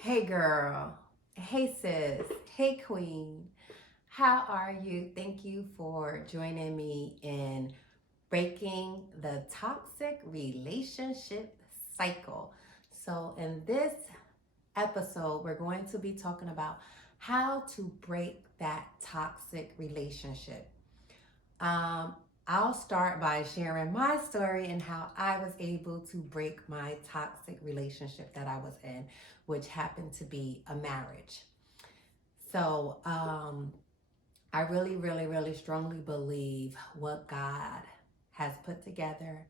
Hey girl, hey sis, hey queen. How are you? Thank you for joining me in breaking the toxic relationship cycle. So, in this episode, we're going to be talking about how to break that toxic relationship. Um, I'll start by sharing my story and how I was able to break my toxic relationship that I was in, which happened to be a marriage. So, I really strongly believe what God has put together,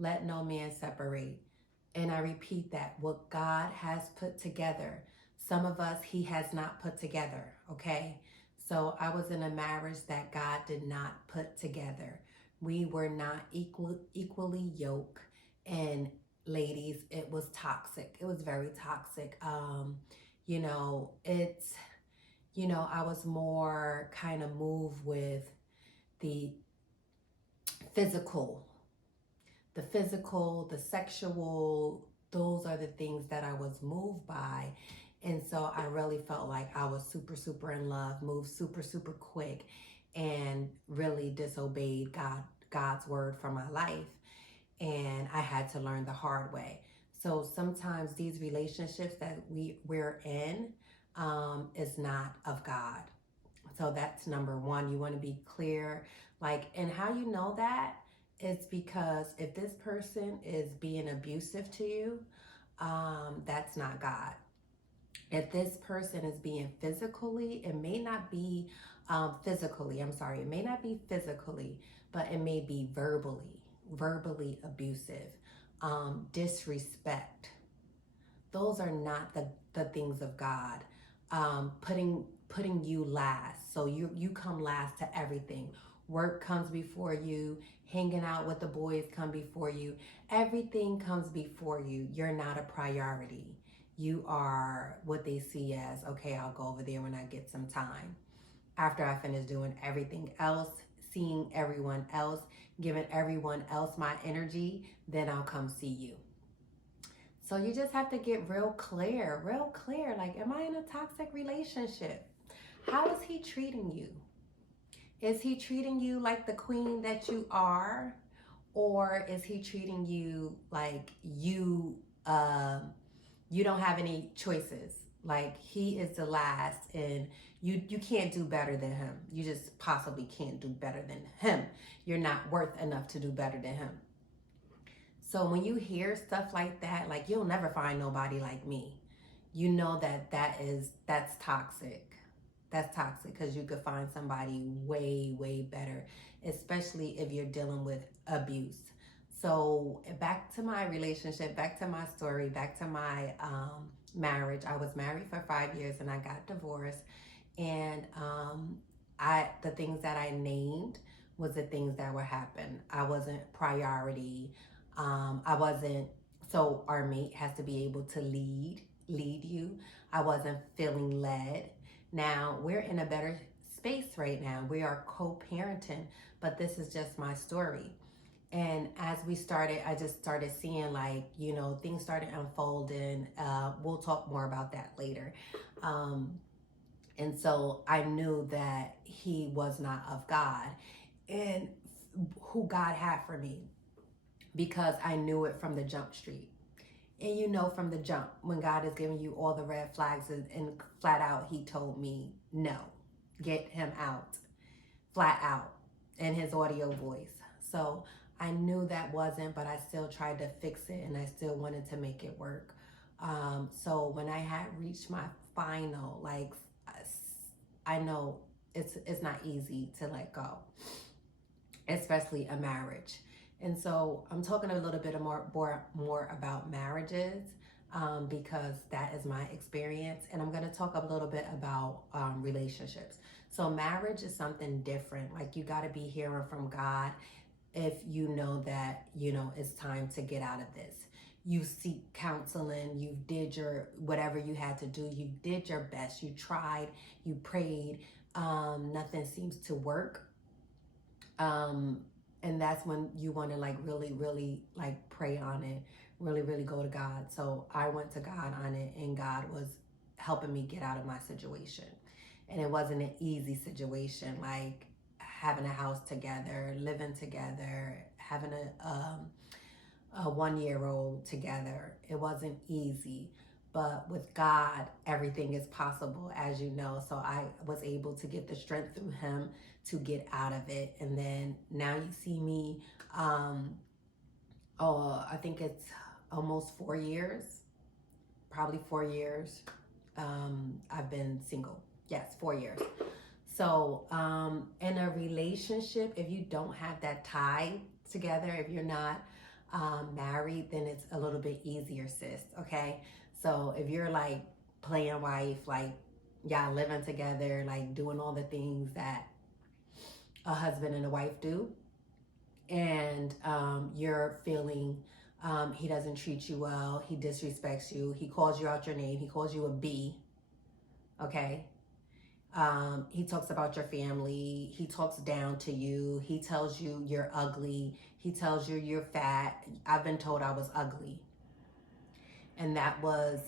let no man separate. And I repeat that what God has put together, some of us, He has not put together, okay? So I was in a marriage that God did not put together. We were not equally yoked. And ladies, it was toxic. It was very toxic. It's I was more kind of moved with the physical, the sexual, those are the things that I was moved by. And so I really felt like I was super in love, moved super quick, and really disobeyed God's word for my life. And I had to learn the hard way. So sometimes these relationships that we're in is not of God. So that's number one. You want to be clear. And how you know that is because if this person is being abusive to you, that's not God. If this person is being physically, it may not be physically, I'm sorry, it may not be physically, but it may be verbally abusive, disrespect. Those are not the things of God. Putting you last. So you come last to everything. Work comes before you, hanging out with the boys come before you. Everything comes before you. You're not a priority. You are what they see as, okay, I'll go over there when I get some time. After I finish doing everything else, seeing everyone else, giving everyone else my energy, then I'll come see you. So you just have to get real clear, real clear. Like, am I in a toxic relationship? How is he treating you? Is he treating you like the queen that you are? Or is he treating you like you don't have any choices? Like he is the last and you can't do better than him. You just possibly can't do better than him. You're not worth enough to do better than him. So when you hear stuff like that, like you'll never find nobody like me, you know that's toxic. That's toxic because you could find somebody way better, especially if you're dealing with abuse. So back to my relationship, back to my story, back to my marriage. I was married for 5 years and I got divorced. And the things that I named was the things that would happen. I wasn't priority. I wasn't. So our mate has to be able to lead you. I wasn't feeling led. Now we're in a better space right now. We are co-parenting, but this is just my story. And as we started, I just started seeing things started unfolding. We'll talk more about that later. And so I knew that he was not of God and who God had for me because I knew it from the jump street. And you know from the jump when God is giving you all the red flags and flat out he told me no, get him out, flat out, in his audio voice. So I knew that wasn't, but I still tried to fix it and I still wanted to make it work. So when I had reached my final, I know it's not easy to let go, especially a marriage. And so I'm talking a little bit more about marriages because that is my experience. And I'm going to talk a little bit about relationships. So marriage is something different. Like you got to be hearing from God if you know that, it's time to get out of this. You seek counseling, you did your whatever you had to do, you did your best, you tried, you prayed, nothing seems to work. Um, and that's when you want to really like pray on it, really go to God. So I went to God on it, and God was helping me get out of my situation. And it wasn't an easy situation, like having a house together, living together, having a 1-year-old together. It wasn't easy, but with God, everything is possible, as you know. So I was able to get the strength through him to get out of it. And then now you see me, I think it's almost 4 years, probably 4 years. I've been single. Yes, 4 years. So in a relationship, if you don't have that tie together, if you're not married, then it's a little bit easier, sis. Okay. So if you're like playing wife, like y'all living together, like doing all the things that a husband and a wife do, and you're feeling he doesn't treat you well, he disrespects you, he calls you out your name, he calls you a B, okay? He talks about your family, he talks down to you, he tells you you're ugly, he tells you you're fat. I've been told I was ugly. And that was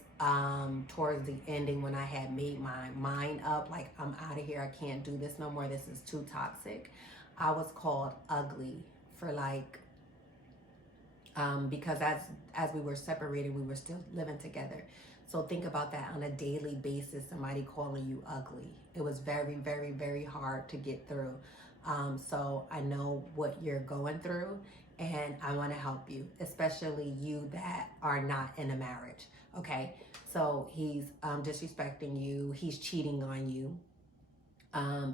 towards the ending when I had made my mind up, like I'm out of here, I can't do this no more, this is too toxic. I was called ugly for like, because as we were separated, we were still living together. So think about that on a daily basis, somebody calling you ugly. It was very, very, very hard to get through. So I know what you're going through, and I want to help you, especially you that are not in a marriage. Okay, so he's disrespecting you, he's cheating on you,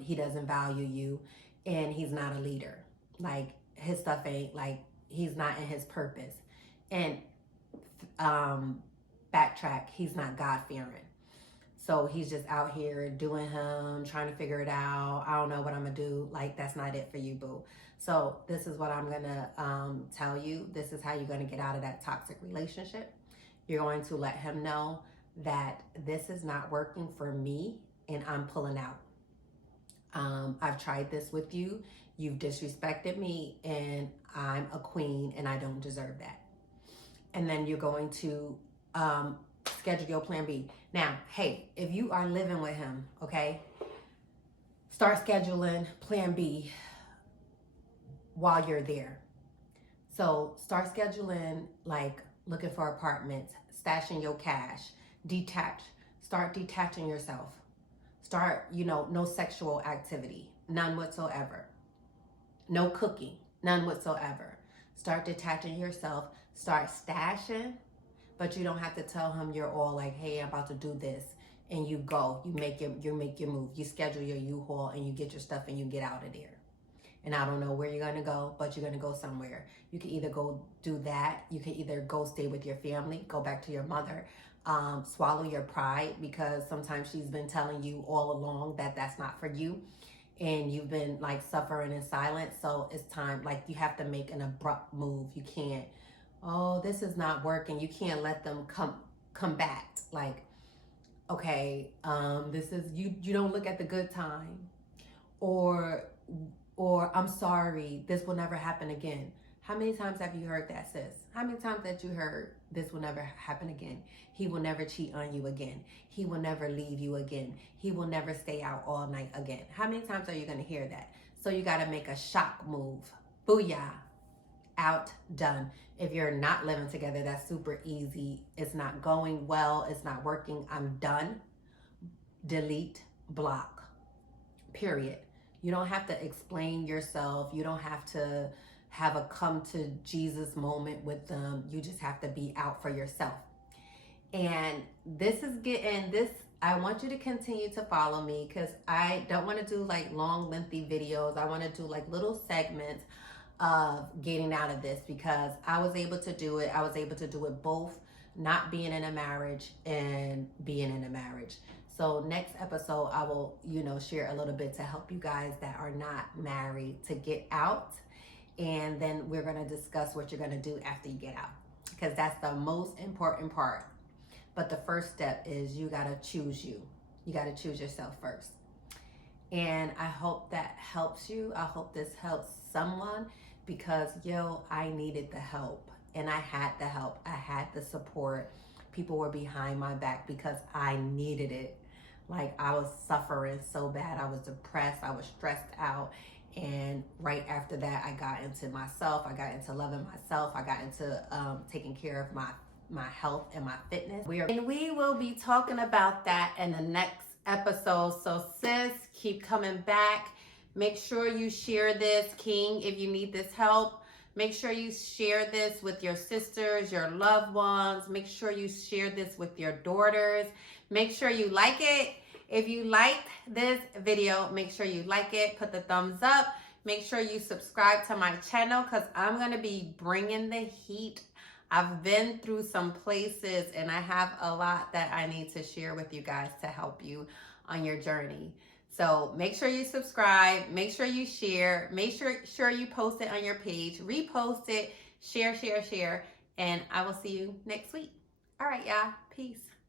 he doesn't value you, and he's not a leader. Like his stuff ain't, like he's not in his purpose. And backtrack, he's not God-fearing. So he's just out here doing him, trying to figure it out. I don't know what I'm gonna do. Like, that's not it for you, boo. So this is what I'm gonna tell you. This is how you're gonna get out of that toxic relationship. You're going to let him know that this is not working for me and I'm pulling out. I've tried this with you. You've disrespected me and I'm a queen and I don't deserve that. And then you're going to schedule your plan B. Now, hey, if you are living with him, okay, start scheduling plan B while you're there. So start scheduling, like looking for apartments, stashing your cash, detach, start detaching yourself. Start, no sexual activity, none whatsoever. No cooking, none whatsoever. Start detaching yourself, start stashing, but you don't have to tell him you're all like, hey, I'm about to do this. And you go, you make your move, you schedule your U-Haul and you get your stuff and you get out of there. And I don't know where you're gonna go, but you're gonna go somewhere. You can either go do that, you can either go stay with your family, go back to your mother, swallow your pride, because sometimes she's been telling you all along that that's not for you. And you've been like suffering in silence. So it's time, like you have to make an abrupt move. You can't, oh, this is not working. You can't let them come back. Like, okay, this is, you don't look at the good time, or I'm sorry, this will never happen again. How many times have you heard that, sis? How many times that you heard this will never happen again? He will never cheat on you again. He will never leave you again. He will never stay out all night again. How many times are you going to hear that? So you got to make a shock move. Booyah. Out, done. If you're not living together, that's super easy. It's not going well. It's not working. I'm done. Delete, block, period. You don't have to explain yourself. You don't have to have a come to Jesus moment with them. You just have to be out for yourself. And this is getting this. I want you to continue to follow me, because I don't want to do like long, lengthy videos. I want to do like little segments of getting out of this, because I was able to do it. I was able to do it both not being in a marriage and being in a marriage. So next episode, I will, share a little bit to help you guys that are not married to get out. And then we're going to discuss what you're going to do after you get out, because that's the most important part. But the first step is you got to choose you. You got to choose yourself first. And I hope that helps you. I hope this helps someone, because I needed the help, and I had the help. I had the support. people were behind my back because I needed it. Like, I was suffering so bad. I was depressed. I was stressed out. And right after that, I got into myself. I got into loving myself. I got into taking care of my health and my fitness. And we will be talking about that in the next episode. So sis, keep coming back. Make sure you share this, King, if you need this help. Make sure you share this with your sisters, your loved ones. Make sure you share this with your daughters. Make sure you like it. If you liked this video, make sure you like it, put the thumbs up. Make sure you subscribe to my channel because I'm going to be bringing the heat. I've been through some places and I have a lot that I need to share with you guys to help you on your journey. So make sure you subscribe, make sure you share, make sure you post it on your page, repost it, share, and I will see you next week. All right, y'all. Peace.